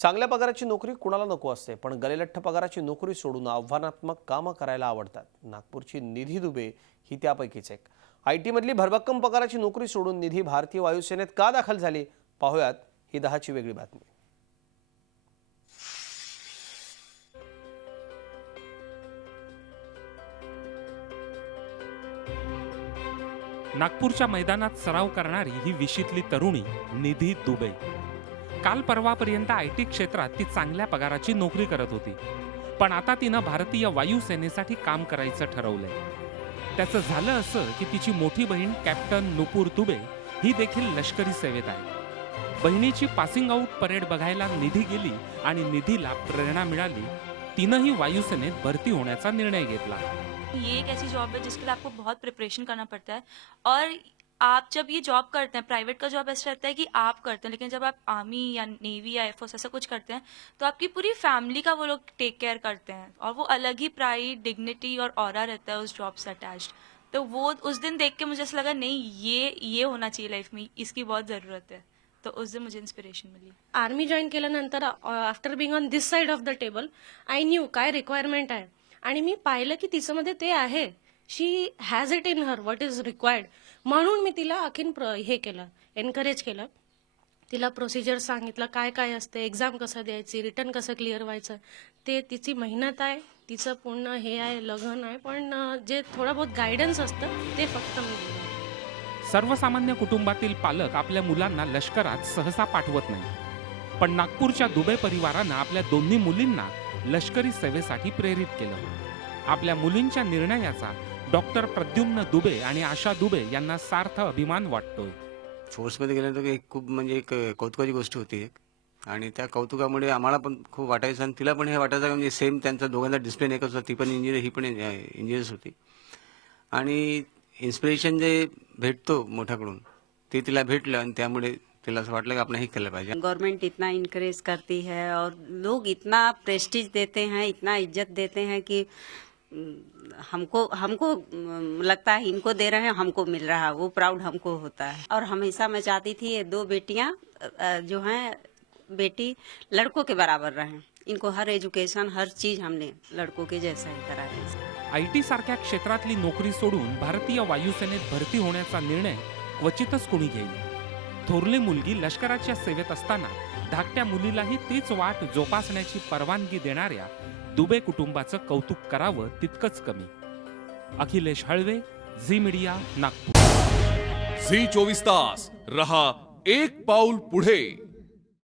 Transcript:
चांगल्या पगाराची नोकरी कुणाला नको असते, पण गलेलठ्ठ पगाराची नोकरी सोडून आव्हानात्मक कामं करायला आवडतात. नागपूरची निधी दुबे ही त्यापैकीच एक. IT मधली भरभक्कम पगाराची नोकरी सोडून निधी भारतीय वायुसेनेत का दाखल झाली, पाहूयात ही 10ची वेगळी बातमी. नागपूरच्या मैदानात सराव करणारी ही विशीतली तरुणी निधी दुबे. काल परवापर्यंत IT क्षेत्रात ती चांगल्या पगाराची नोकरी करत होती, पण आता तिनं भारतीय वायुसेनेसाठी काम करायचं ठरवलंय. त्याचं झालं असं की तिची मोठी बहीण कॅप्टन नुपूर दुबे ही देखील लष्करी सेवेत आहे. बहिणीची पासिंग आउट परेड बघायला निधी गेली आणि निधीला प्रेरणा मिळाली. तिनंही वायुसेनेत भरती होण्याचा निर्णय घेतला. ये एक ऐसी जॉब है जिसके लिए आपको बहुत प्रिपरेशन करना पड़ता है, और आप जब ये जॉब करते हैं, प्राइवेट का जॉब ऐसा रहता है कि आप करते हैं, लेकिन जब आप आर्मी या नेवी या एयरफोर्स ऐसा कुछ करते हैं तो आपकी पूरी फैमिली का वो लोग टेक केयर करते हैं, और वो अलग ही प्राइड, डिग्निटी और ऑरा रहता है उस जॉब से अटैच्ड. तो वो उस दिन देख के मुझे ऐसा लगा, नहीं ये होना चाहिए लाइफ में, इसकी बहुत ज़रूरत है. तो उस दिन मुझे इन्स्पिरेशन मिली. आर्मी जॉईन केल्यानंतर after being on this side of the table I knew काय रिक्वायरमेंट आहे, आणि मी पाहिलं की तिच्यामध्ये ते आहे. She has it in her what is required. म्हणून मी तिला आणखीन हे केलं, एनकरेज केलं. तिला प्रोसिजर सांगितलं काय काय असते, एक्झाम कसं द्यायची, रिटर्न कसं क्लिअर व्हायचं. ते तिची मेहनत आहे, तिचं पूर्ण हे आहे, लगन आहे, पण जे थोडं बहुत गायडन्स असतं ते फक्त मी दिलं. सर्वसामान्य कुटुंबातील पालक आपल्या मुलांना लष्करात सहसा पाठवत नाही, पण नागपूरच्या दुबे परिवारानं आपल्या दोन्ही मुलींना लष्करी सेवेसाठी प्रेरित केलं. आपल्या मुलींच्या निर्णयाचा डॉक्टर प्रद्युम्न दुबे आणि आशा दुबे यांना सार्थ अभिमान वाटतोय. फोर्समध्ये गेल्यानंतर एक खूप म्हणजे एक कौतुकाची गोष्ट होती एक, आणि त्या कौतुकामुळे आम्हाला पण खूप वाटायचं आणि तिला पण हे वाटायचं म्हणजे सेम त्यांचा दोघांचा डिस्प्लेन एकच होता. ती पण इंजिनियर, ही पण इंजिनियर्स होती, आणि इन्स्पिरेशन जे भेटतो मोठ्याकडून ते तिला भेटलं, आणि त्यामुळे तिला असं वाटलं की आपण हे केलं पाहिजे. गवर्नमेंट इतना इनकरेज करती है और लोग इतना प्रेस्टीज देते हैं, इतना इज्जत देते हैं कि हमको लगता है इनको दे रहे हैं, हमको मिल रहा है, वो प्राउड हमको होता है. और हमेशा मैं चाहती थी ये दो बेटियां जो हैं, बेटी लड़कों के बराबर रहें. इनको हर एजुकेशन, हर चीज हमने लड़कों के जैसा ही करा है. IT सारख्या क्षेत्रातली नोकरी सोडून भारतीय वायुसेनेत भरती होण्याचा निर्णय क्वचितच कोणी घेईल. थोरली मुलगी लष्कराच्या सेवेत असताना धाकट्या मुलीलाही तीच वाट जोपासण्याची परवानगी देणाऱ्या दुबे कुटुंबाचं कौतुक करावं तितकंच कमी. अखिलेश हळवे, झी मीडिया, नागपूर. झी 24 तास रहा एक पाऊल पुढे.